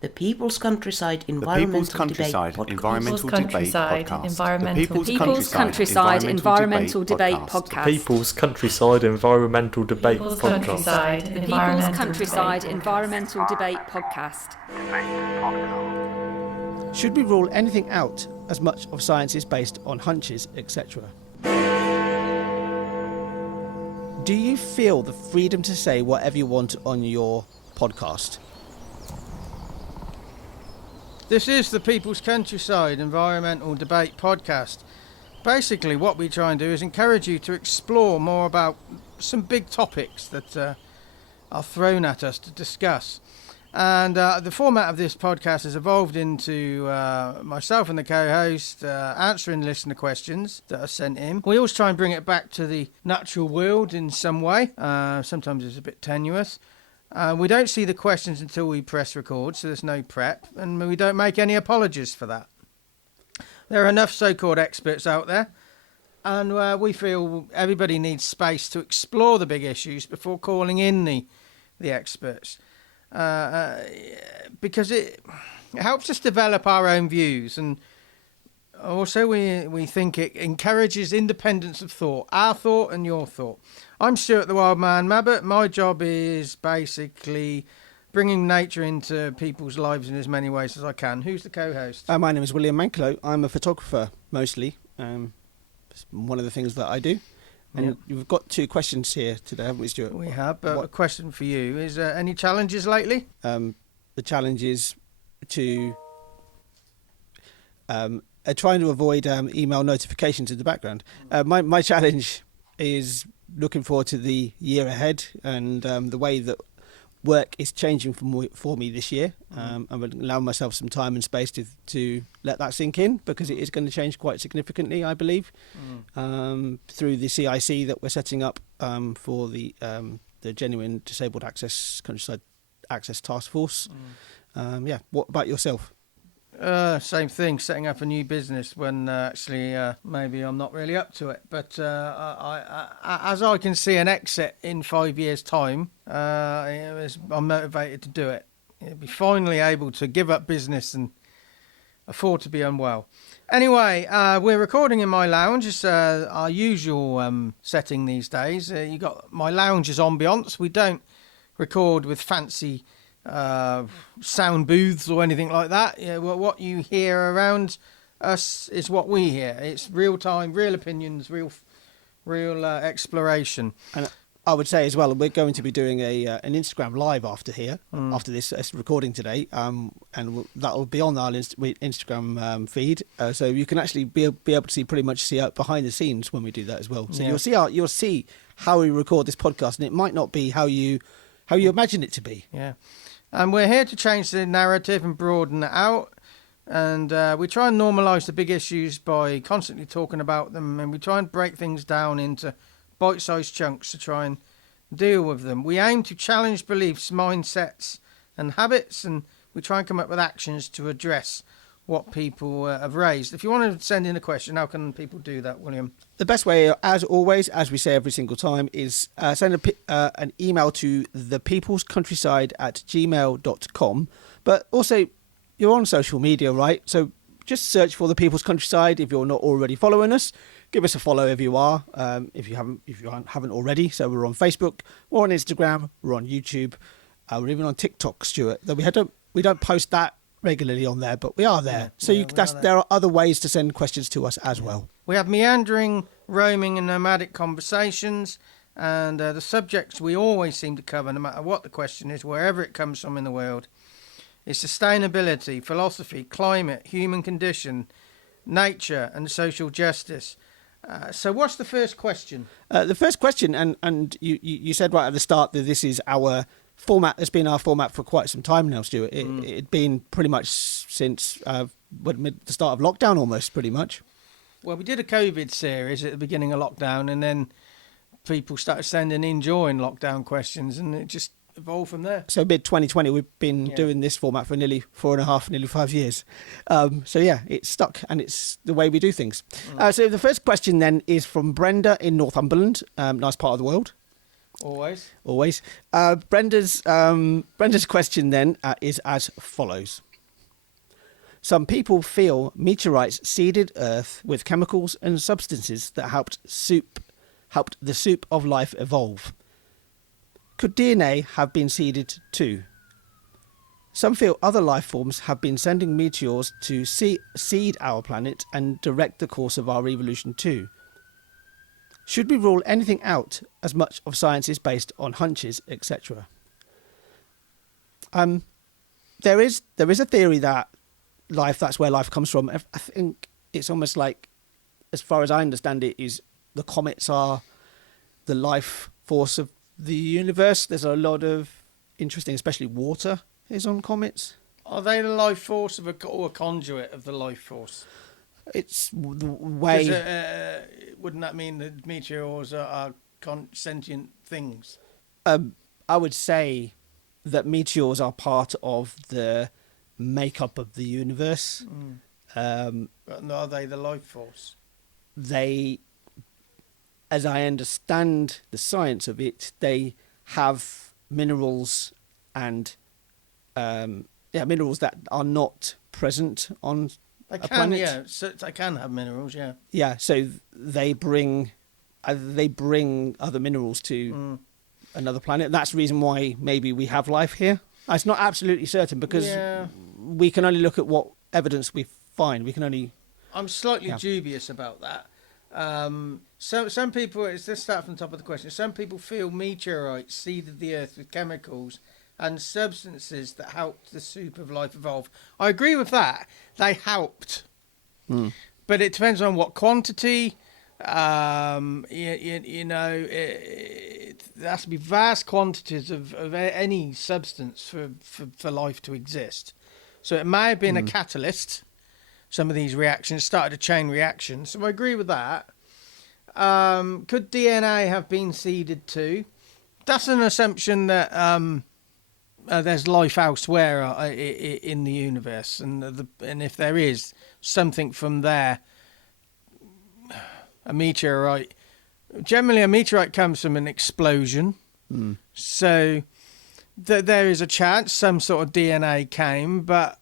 The People's Countryside Environmental Debate Podcast. The People's Countryside Environmental Debate Podcast. The People's Countryside Environmental Debate Podcast. The People's Countryside Environmental Debate Podcast. Should we rule anything out as much of science is based on hunches, etc.? Do you feel the freedom to say whatever you want on your podcast? This is the People's Countryside Environmental Debate Podcast. Basically, what we try and do is encourage you to explore more about some big topics that are thrown at us to discuss. And the format of this podcast has evolved into myself and the co-host answering listener questions that are sent in. We always try and bring it back to the natural world in some way. Sometimes it's a bit tenuous. We don't see the questions until we press record, so there's no prep, and we don't make any apologies for that. There are enough so-called experts out there, and we feel everybody needs space to explore the big issues before calling in the experts, because it helps us develop our own views, and also we think it encourages independence of thought, our thought and your thought. I'm Stuart the Wild Man Mabbott. My job is basically bringing nature into people's lives in as many ways as I can. Who's the co-host? My name is William Manklow. I'm a photographer, mostly. It's one of the things that I do. And You've got two questions here today, haven't we, Stuart? We have, but a question for you. Is there any challenges lately? The challenge is to trying to avoid email notifications in the background. My challenge is looking forward to the year ahead and the way that work is changing for me this year. I'm allowing myself some time and space to let that sink in, because it is going to change quite significantly, I believe, through the CIC that we're setting up for the Genuine Disabled Access Countryside Access Task Force. What about yourself? Same thing, setting up a new business when actually maybe I'm not really up to it. But as I can see an exit in 5 years' time, I'm motivated to do it. Be finally able to give up business and afford to be unwell. Anyway, we're recording in my lounge. It's our usual setting these days. You got my lounge's ambiance. We don't record with fancy sound booths or anything like that. What you hear around us is what we hear. It's real time, real opinions, real exploration. And I would say as well, we're going to be doing an Instagram live after this recording today, and that will be on our Instagram feed, so you can actually be able to see behind the scenes when we do that as well. So you'll see how we record this podcast, and it might not be how you imagine it to be. Yeah. And we're here to change the narrative and broaden it out. And we try and normalise the big issues by constantly talking about them. And we try and break things down into bite-sized chunks to try and deal with them. We aim to challenge beliefs, mindsets and habits. And we try and come up with actions to address what people have raised. If you want to send in a question, how can people do that, William? The best way, as always, as we say every single time, is send an email to thepeoplescountryside@gmail.com. But also, you're on social media, right? So just search for The People's Countryside if you're not already following us. Give us a follow if you are, if you haven't already. So we're on Facebook, we're on Instagram, we're on YouTube, we're even on TikTok, Stuart. Though we don't post that regularly on there, but we are there. There are other ways to send questions to us as well. We have meandering, roaming and nomadic conversations, and the subjects we always seem to cover, no matter what the question is, wherever it comes from in the world, is sustainability, philosophy, climate, human condition, nature and social justice. So what's the first question? The first question, and you said right at the start that this is our format, has been our format for quite some time now, Stuart. It'd been pretty much since the start of lockdown, almost, pretty much. Well, we did a COVID series at the beginning of lockdown, and then people started sending in during lockdown questions, and it just evolved from there. So mid-2020, we've been doing this format for nearly 4.5, nearly 5 years. It's stuck, and it's the way we do things. So the first question then is from Brenda in Northumberland, nice part of the world. Always. Brenda's question then is as follows. Some people feel meteorites seeded Earth with chemicals and substances that helped the soup of life evolve. Could DNA have been seeded too? Some feel other life forms have been sending meteors to seed our planet and direct the course of our evolution too. Should we rule anything out as much of science is based on hunches, etc.? There is a theory that that's where life comes from. I think it's almost like, as far as I understand it, is the comets are the life force of the universe. There's a lot of interesting, especially water is on comets. Are they the life force or a conduit of the life force? It's the way. Wouldn't that mean that meteors are sentient things? I would say that meteors are part of the makeup of the universe. But are they the life force? They, as I understand the science of it, they have minerals and minerals that are not present on a planet. Yeah, so they can have minerals. Yeah. Yeah, so they bring other minerals to another planet. That's the reason why maybe we have life here. It's not absolutely certain because we can only look at what evidence we find. We can only. I'm slightly dubious about that. So some people, let's start from the top of the question. Some people feel meteorites seeded the Earth with chemicals and substances that helped the soup of life evolve. I agree with that. They helped, but it depends on what quantity. There has to be vast quantities of any substance for life to exist. So it may have been a catalyst. Some of these reactions started a chain reaction. So I agree with that. Could DNA have been seeded too? That's an assumption that there's life elsewhere in the universe, and if there is something from there, a meteorite. Generally, a meteorite comes from an explosion, so there is a chance some sort of DNA came, but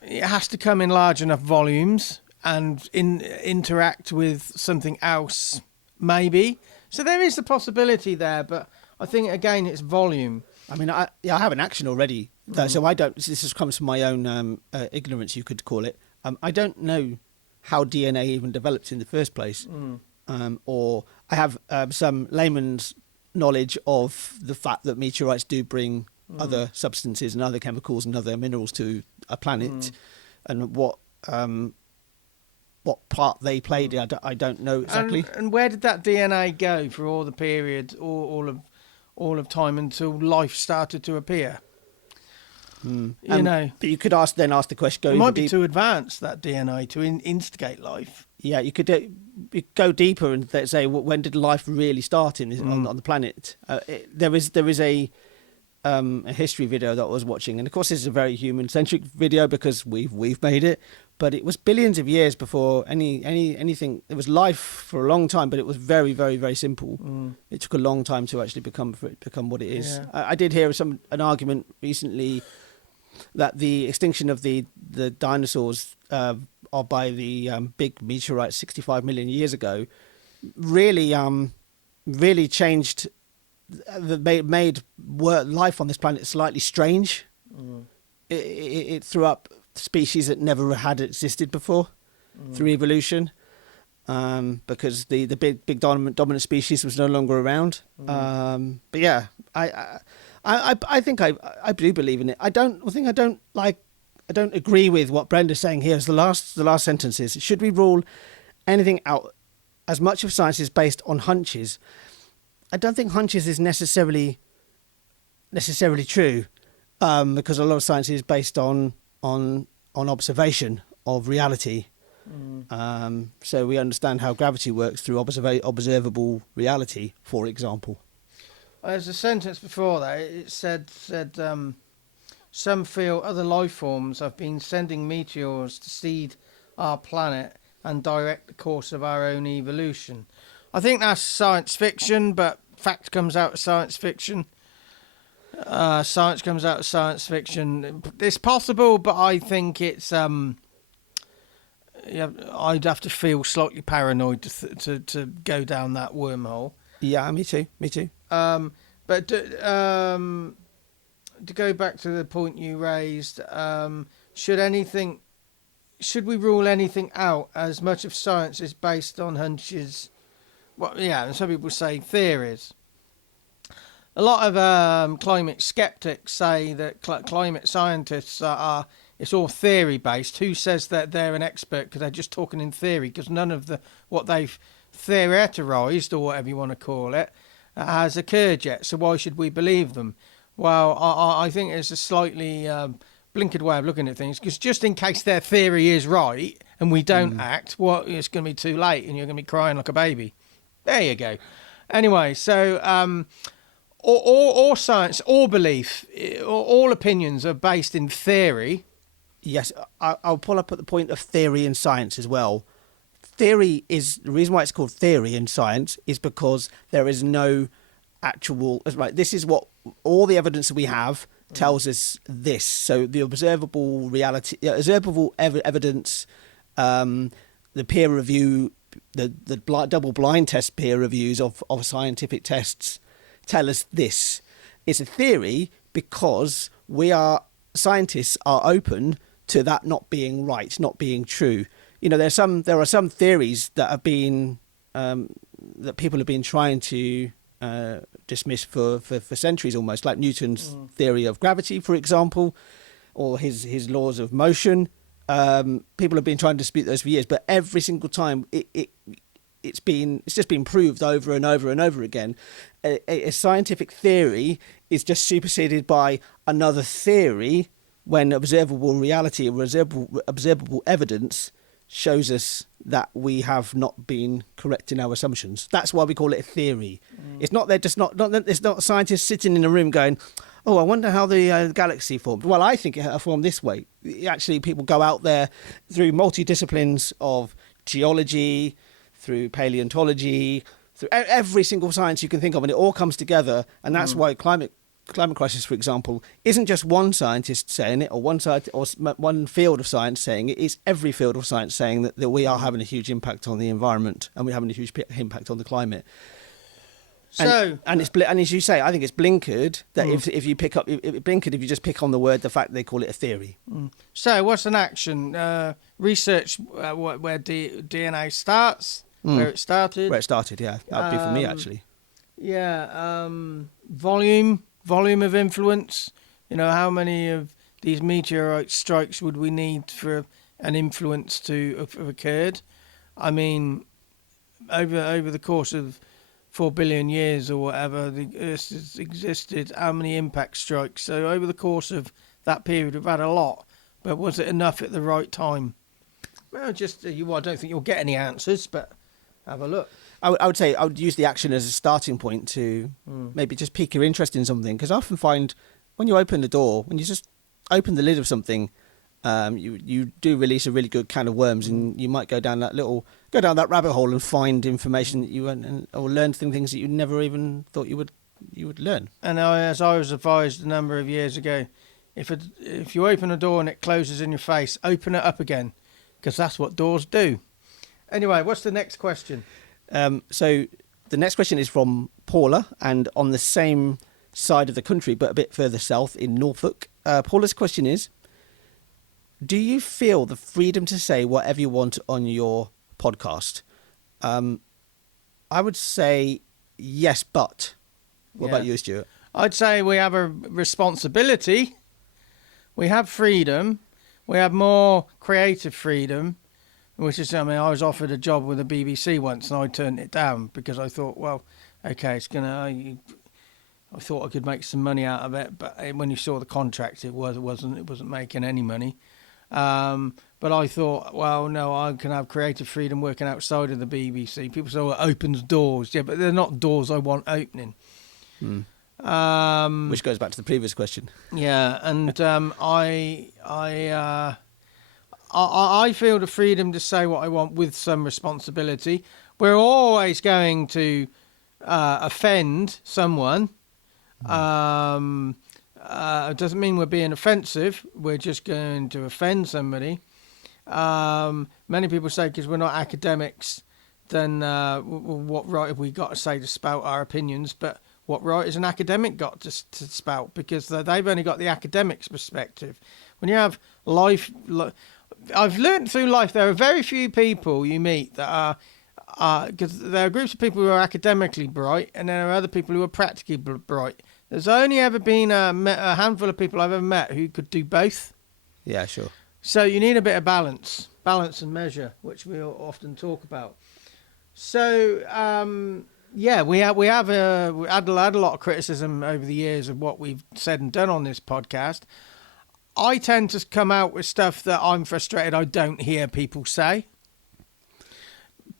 it has to come in large enough volumes and interact with something else, maybe. So there is a possibility there, but I think again it's volume. I mean, I have an action already, so I don't. This comes from my own ignorance, you could call it. I don't know how DNA even developed in the first place, or I have some layman's knowledge of the fact that meteorites do bring other substances and other chemicals and other minerals to a planet, and what part they played. I don't know exactly. And where did that DNA go for all the period, all of time until life started to appear? But you could ask the question. It might be too advanced, that DNA, to instigate life. Yeah, you could go deeper and say, when did life really start on the planet? There is a history video that I was watching, and of course this is a very human-centric video because we've made it, but it was billions of years before anything. There was life for a long time, but it was very, very, very simple. It took a long time to actually become what it is. Yeah. I did hear an argument recently that the extinction of the dinosaurs are by the big meteorite 65 million years ago really changed, made life on this planet slightly strange. It threw up species that never had existed before through evolution, because the big dominant species was no longer around. But yeah, I think I do believe in it. I don't agree with what Brenda's saying here. As the last sentences, should we rule anything out as much of science is based on hunches? I don't think hunches is necessarily true, because a lot of science is based on observation of reality. So we understand how gravity works through observable reality, for example. There's a sentence before that. It said some feel other life forms have been sending meteors to seed our planet and direct the course of our own evolution. I think that's science fiction, but fact comes out of science fiction. Science comes out of science fiction. It's possible, but I think it's I'd have to feel slightly paranoid to go down that wormhole. Yeah, me too. But to go back to the point you raised, should we rule anything out, as much of science is based on hunches? Well, yeah, and some people say theories. A lot of climate skeptics say that climate scientists it's all theory based. Who says that they're an expert because they're just talking in theory? Because none of what they've theoretized, or whatever you want to call it, has occurred yet. So why should we believe them? Well, I think it's a slightly blinkered way of looking at things, because just in case their theory is right and we don't act, it's going to be too late and you're going to be crying like a baby. There you go. Anyway, so all science, all belief, all opinions are based in theory. Yes, I'll pull up at the point of theory in science as well. Theory is the reason why it's called theory in science is because there is no actual. Right, this is what all the evidence that we have tells us. This, so the observable reality, observable evidence, the peer review, the double blind test peer reviews of scientific tests tell us this. It's a theory because scientists are open to that not being right, not being true. There are some theories that have been that people have been trying to dismiss for centuries, almost, like Newton's theory of gravity, for example, or his laws of motion. People have been trying to dispute those for years, but every single time it's just been proved over and over and over again. A scientific theory is just superseded by another theory when observable reality or observable evidence shows us that we have not been correct in our assumptions. That's why we call it a theory. It's not it's not scientists sitting in a room going, "Oh, I wonder how the galaxy formed." Well, I think it formed this way. Actually, people go out there through multidisciplines of geology, through paleontology, through every single science you can think of, and it all comes together. And that's why climate crisis, for example, isn't just one scientist saying it, or one field of science saying it. It's every field of science saying that we are having a huge impact on the environment, and we're having a huge impact on the climate. And as you say, I think it's blinkered that if you pick up blinkered if you just pick on the word, the fact they call it a theory. So what's an action? Research where DNA starts, where it started. Where it started, yeah, that'd be for me actually. Yeah, volume of influence. How many of these meteorite strikes would we need for an influence to have occurred? I mean, over the course of 4 billion years or whatever the Earth has existed, how many impact strikes? So over the course of that period, we've had a lot. But was it enough at the right time? Well, I don't think you'll get any answers, but have a look. I would say I would use the action as a starting point to maybe just pique your interest in something, because I often find when you open the door, when you just open the lid of something, you do release a really good can of worms, and you might go down that rabbit hole and find information that or learn things that you never even thought you would learn. And as I was advised a number of years ago, if you open a door and it closes in your face, open it up again, because that's what doors do. Anyway, what's the next question? So the next question is from Paula, and on the same side of the country, but a bit further south in Norfolk. Paula's question is, do you feel the freedom to say whatever you want on your podcast? I would say yes, but what about you, Stuart? I'd say we have a responsibility. We have freedom. We have more creative freedom. Which is, I was offered a job with the BBC once, and I turned it down because I thought, well, okay, I thought I could make some money out of it, but when you saw the contract, it wasn't making any money. But I thought, well, no, I can have creative freedom working outside of the BBC. People say, well, it opens doors, yeah, but they're not doors I want opening. Which goes back to the previous question. Yeah, and I feel the freedom to say what I want with some responsibility. We're always going to offend someone. Doesn't mean we're being offensive. We're just going to offend somebody. Many people say because we're not academics, then what right have we got to say to spout our opinions? But what right has an academic got to spout? Because they've only got the academic's perspective. When you have life, I've learned through life there are very few people you meet that are, because there are groups of people who are academically bright, and there are other people who are practically bright. There's only ever been a handful of people I've ever met who could do both. Yeah, sure. So you need a bit of balance and measure, which we often talk about. So yeah, we had a lot of criticism over the years of what we've said and done on this podcast. I tend to come out with stuff that I'm frustrated I don't hear people say.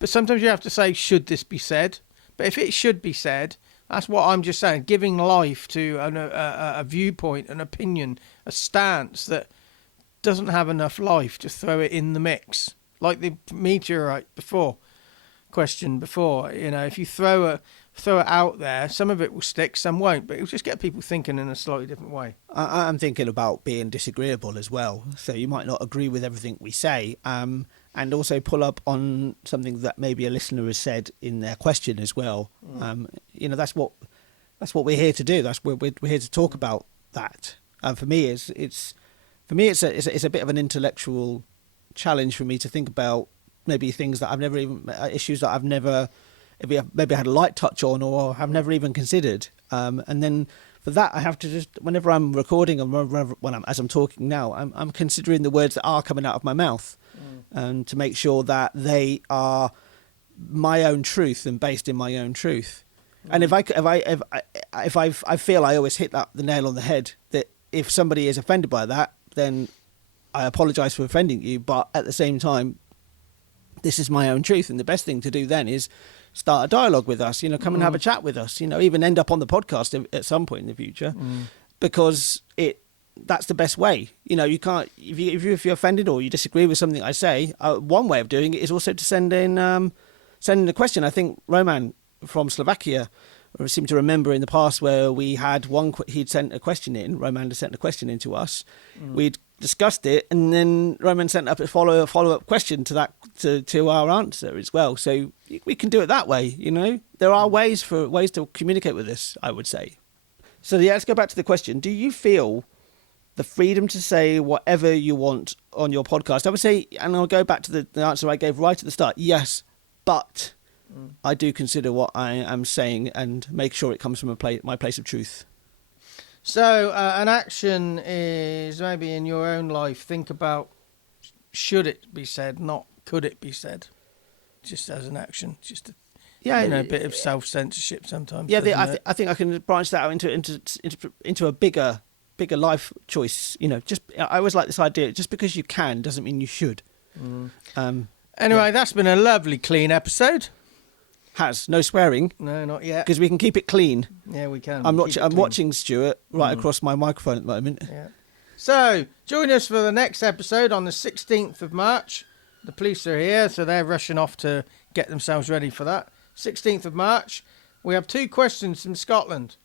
But sometimes you have to say, should this be said? But if it should be said, that's what I'm just saying, giving life to a viewpoint, an opinion, a stance that doesn't have enough life to throw it in the mix. Like the meteorite question before, if you throw it out there, some of it will stick, some won't, but it'll just get people thinking in a slightly different way. I'm thinking about being disagreeable as well. So you might not agree with everything we say, and also pull up on something that maybe a listener has said in their question as well. That's what we're here to do. We're here to talk about that. For me, it's a bit of an intellectual challenge for me to think about maybe things that I've never even issues that I've never maybe had a light touch on or have never even considered. And then for that, I have to just, whenever I'm recording and as I'm talking now, I'm considering the words that are coming out of my mouth, and to make sure that they are my own truth and based in my own truth. And if I feel I always hit the nail on the head, that if somebody is offended by that, then I apologise for offending you. But at the same time, this is my own truth, and the best thing to do then is start a dialogue with us. Come and have a chat with us. Even end up on the podcast at some point in the future, because that's the best way. You can't if you're offended or you disagree with something I say. One way of doing it is also to send in a question. I think Roman from Slovakia, I seem to remember in the past where we had he'd sent a question in. Roman had sent a question in to us. We'd discussed it, and then Roman sent up a follow-up question to that to our answer as well. So we can do it that way. There are ways to communicate with us, I would say. So yeah, let's go back to the question. Do you feel the freedom to say whatever you want on your podcast? I would say, and I'll go back to the answer I gave right at the start. Yes, but I do consider what I am saying and make sure it comes from my place of truth. So an action is maybe in your own life, think about should it be said, not could it be said, just as an action, just a bit of self-censorship sometimes. Yeah, I think I can branch that out into a bigger life choice. I always like this idea, just because you can doesn't mean you should. Anyway, that's been a lovely clean episode. No swearing. No, not yet. Because we can keep it clean. Yeah, we can. I'm watching Stuart right across my microphone at the moment. Yeah. So, join us for the next episode on the 16th of March. The police are here, so they're rushing off to get themselves ready for that. 16th of March. We have 2 questions from Scotland.